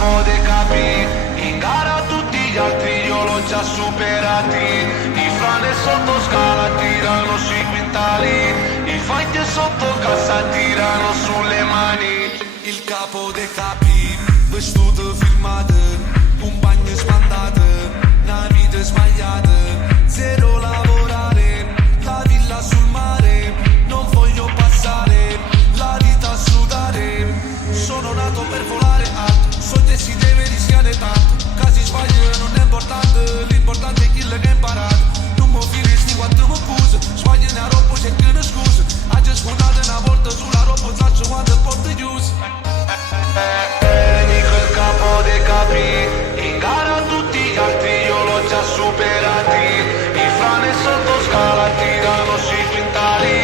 capo dei capi, in gara tutti gli altri io l'ho già superati. I frane sotto scala tirano sui quintali, i fight sotto cassa tirano sulle mani. Il capo dei capi, vestito firmato, un bagno smandato, una vita sbagliata, zero lavorare, la villa sul mare, non voglio passare la vita a sudare. Sono nato per volare alto, sogni si deve rischiare tanto, casi sbaglio non è importante, l'importante è chi l'ha imparato. Non mi finisci quanto mi accuso, sbaglio in roba c'è che ne scusa, ha già sfumato una volta sulla roba, faccio quando porto chiuso. Dico il capo dei capi, in gara tutti gli altri io l'ho già superati. I frane sotto scala tirano sui quintali,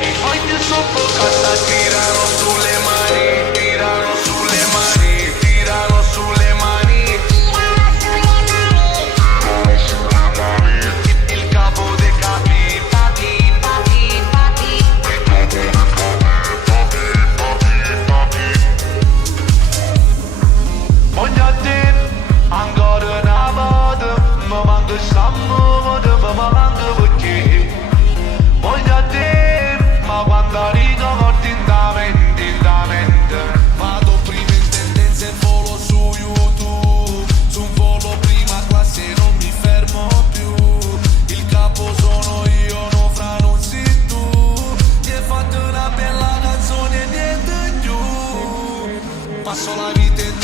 i fight sotto cassa tirano sulle mani, tirano sulle mani, tirano sulle mani. Il capo dei capi, papi, papi, papi. Voglio a te, ancora una volta, mi manca stavolta, mi manca perché. Voglio a te, ma quando ricordi in da mente, vado prima in tendenza e volo su YouTube, su un volo prima classe non mi fermo più. Il capo sono io, no fra non sei tu, ti hai fatto una bella canzone e niente più. Passo la vita in